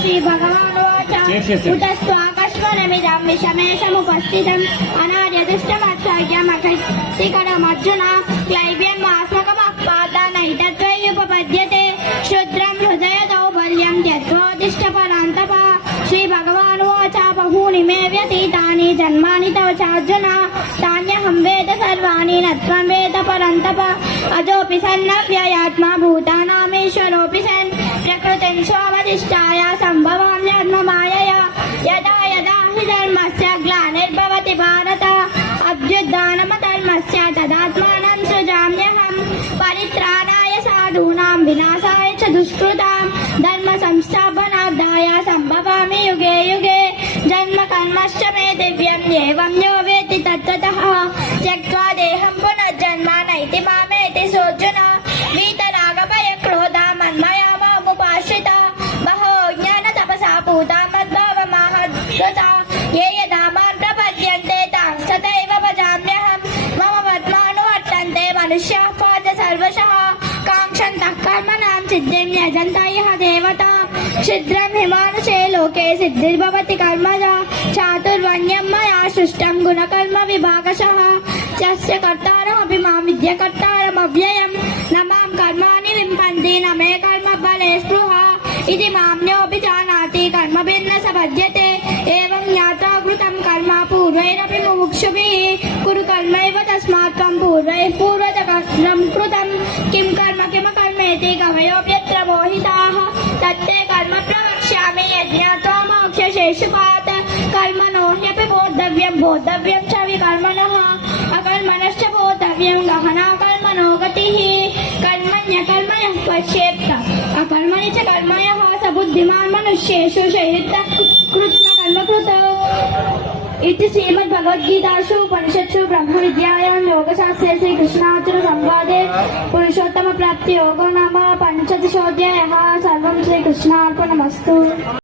శ్రీ భగవానువాచ ఉతస్తు ఆకస్మరమిదం విషమేషముపస్థితం అనార్యదుష్టమత్సర్యమఖికరమర్జున క్లైవ్యం ఆస్మకమపాదానైతద్వైయుపపద్యతే క్షుద్రం హృదయ దౌర్బల్యం త్యక్తోదిష్టపరాంతప శ్రీ భగవానువాచ బహూని మే వ్యతీతాని జన్మాని తవ చార్జున తాన్యహం వేద సర్వాణి నత్వం వేద పరంతప అజోపి సన్నవ్యయాత్మా భూతానామీశ్వరోపి సన్ ప్రకృతిం స్వావధిష్టాయ సంభవామ్యాత్మమాయయా యదా యదా హి ధర్మస్య గ్లానిర్భవతి భారత అభ్యుత్థానమధర్మస్య తదాత్మానం సృజామ్యహం పరిత్రాణాయ సాధూనాం వినాశాయ చ దుష్కృతాం ధర్మ సంస్థాపనార్థాయ సంభవామి యుగే యుగే జన్మ కర్మశ్చ మే దివ్యం ఏవం యో వేత్తి తత్తతః త్యక్త్వా దేహం పునర్జన్మ నైతి మామేతి సోర్జున వీతరాగభయ క్రోధ మన్మయా మాముపాశ్రిత బహో జ్ఞాన తపసా పూతా మద్భావమాహృత ఏ యదా మాం ప్రపద్యంతే తాం తథైవ భజామ్యహం మమ మత్మానువర్తంతే మనుష్యాః పార్థ సర్వశః కాంక్షन्तः కర్మణాం సిద్ధిం యజన్త ఇహ దేవతాః క్షుద్రం హిమానుషే లోకే సిద్ధిర్భవతి కర్మజా చాతుర్వర్ణ్యం మయా సృష్టం గుణకర్మ విభాగశః యస్య కర్తారమపి మాం విద్య కర్తారమవ్యయం న మాం కర్మాణి లింపन्ति న మే కర్మ ఫలే స్పృహ ఇది మామ్యోऽपि జానాతి కర్మభిర్న స బధ్యతే ఏవం జ్ఞాత్వా కృతం కర్మ పూర్వైరపి ముముక్షుభిः కురు కర్మైవ తస్మాత్ త్వం పూర్వైః పూర్వజకర్మం కృతం కిం కర్మ కిమకర్మేతి కవయోऽప్యత్ర మోహితాः తత్తే కర్మ ప్రవక్ష్యామి యజ్ఞాత్వా మోక్షశేషుపాత్ కర్మణో హ్యపి బోద్ధవ్యం బోద్ధవ్యం చ వికర్మణః అకర్మణశ్చ బోద్ధవ్యం గహనా కర్మణో గతిః కర్మణ్యకర్మయః పశ్యేత్ అకర్మణి చ కర్మయః స బుద్ధిమాన్ మనుష్యేషు శయిత్త కృత్స్న కర్మకృతౌ इति श्रीमद्भगवद्गीतासु उपनिषत्सु ब्रह्मविद्यायां योगशास्त्रे श्रीकृष्णार्जुन संवादे पुरुषोत्तम प्राप्ति योगो नाम 15 सर्वं श्रीकृष्णार्पणमस्तु।